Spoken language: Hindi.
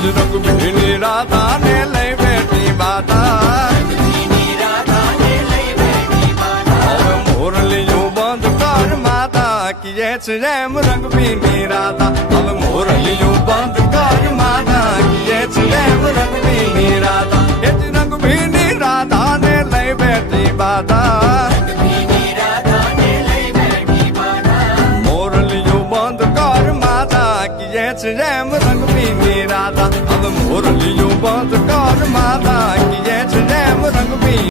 बजरंग बिनी राधा ने ले बैठी बाधा किए रैम रंग राधा। अब मोरलियो बंद कर माधा किए रैम रंग बीनी राधा। एच रंग बीनी राधा ने ले बैठी बाधा मोर बंद कर माता किए रैम रंग want the god of my life.